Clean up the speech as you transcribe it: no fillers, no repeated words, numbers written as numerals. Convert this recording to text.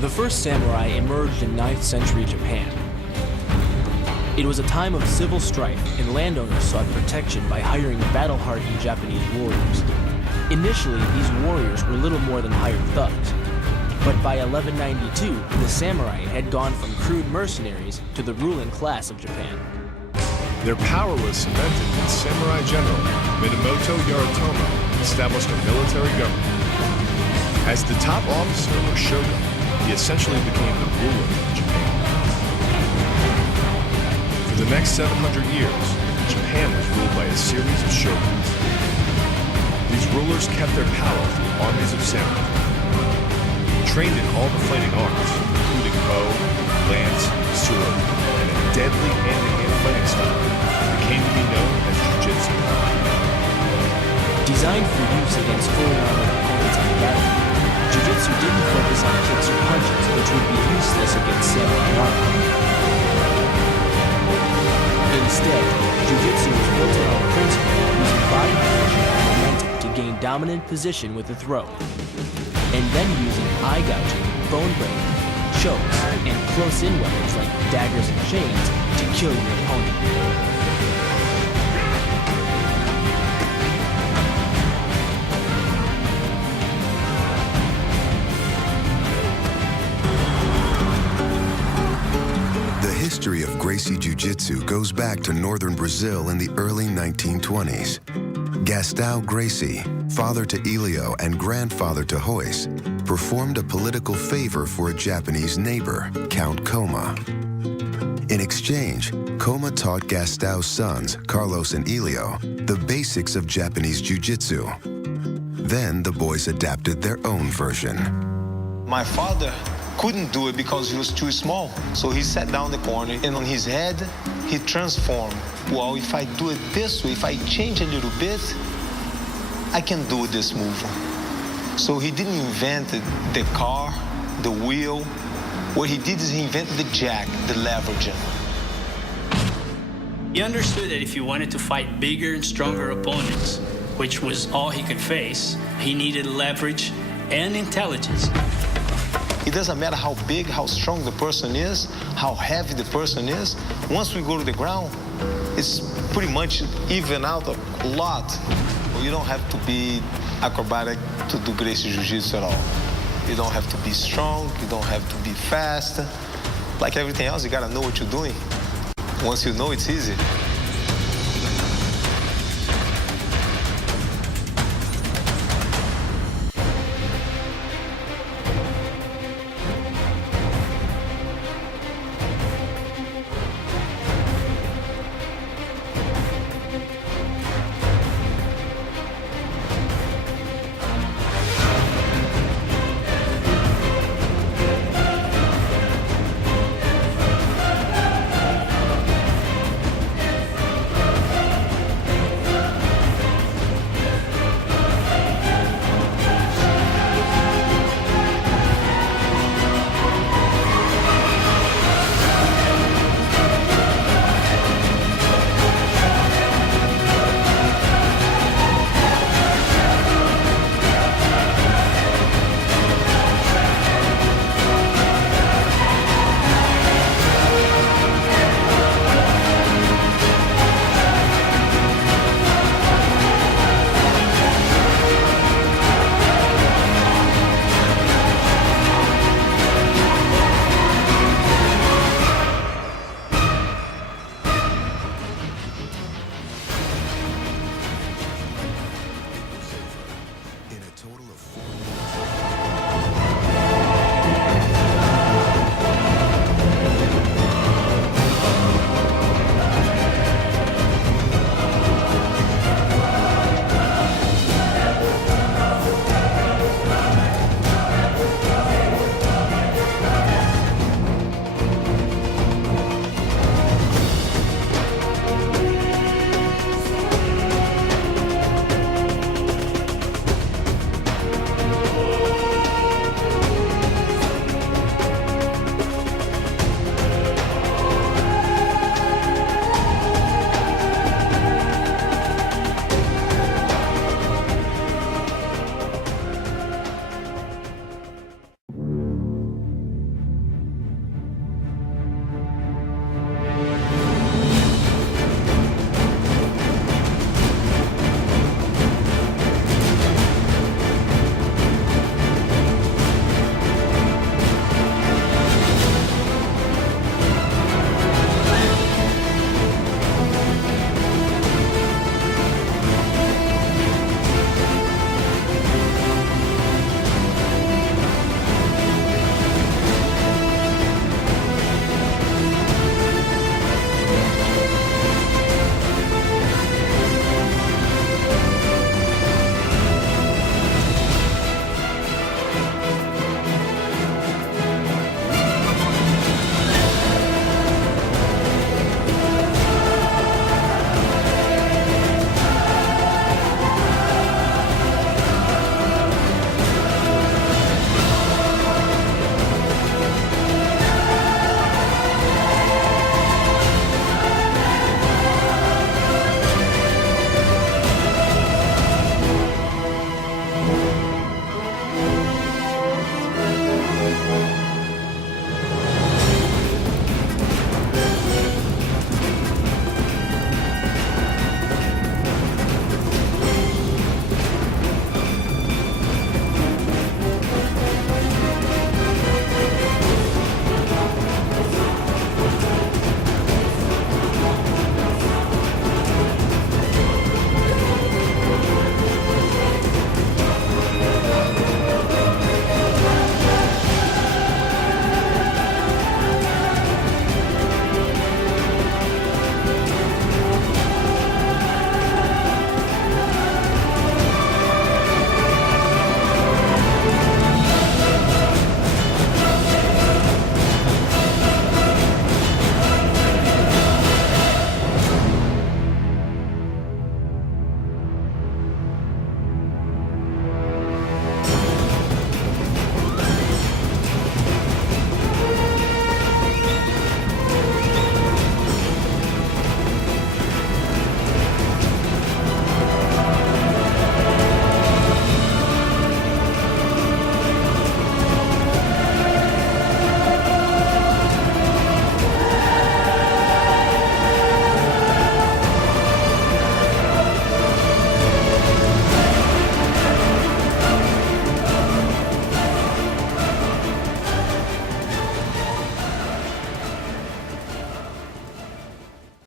The first samurai emerged in 9th century Japan. It was a time of civil strife, and landowners sought protection by hiring battle-hardened Japanese warriors. Initially, these warriors were little more than hired thugs. But by 1192, the samurai had gone from crude mercenaries to the ruling class of Japan. Their power was cemented when samurai general Minamoto Yoritomo established a military government. As the top officer or shogun, he essentially became the ruler of Japan. For the next 700 years, Japan was ruled by a series of shoguns. These rulers kept their power through armies of samurai. Trained in all the fighting arts, including bow, lance, sword, and a deadly hand-to-hand fighting style, it came to be known as Jiu Jitsu. Designed for use against fully armored opponents on the battlefield, Jiu Jitsu didn't focus on kicks or punches, which would be useless against samurai armor. Instead, Jiu Jitsu was built around a principle of using body position and momentum to gain dominant position with the throw, and then using eye gouging, bone breaking, chokes, and close-in weapons like daggers and chains to kill your opponent. The history of Gracie Jiu-Jitsu goes back to northern Brazil in the early 1920s. Gastão Gracie, father to Elio and grandfather to Royce, performed a political favor for a Japanese neighbor, Count Coma. In exchange, Coma taught Gastão's sons, Carlos and Elio, the basics of Japanese Jiu-Jitsu. Then the boys adapted their own version. My father couldn't do it because he was too small. So he sat down in the corner, and on his head, he transformed. Well, if I do it this way, if I change a little bit, I can do this move. So he didn't invent the car, the wheel. What he did is he invented the jack, the leverage. He understood that if he wanted to fight bigger and stronger opponents, which was all he could face, he needed leverage and intelligence. It doesn't matter how big, how strong the person is, how heavy the person is. Once we go to the ground, it's pretty much even out a lot. You don't have to be acrobatic to do Gracie Jiu-Jitsu at all. You don't have to be strong, you don't have to be fast. Like everything else, you gotta know what you're doing. Once you know, it's easy.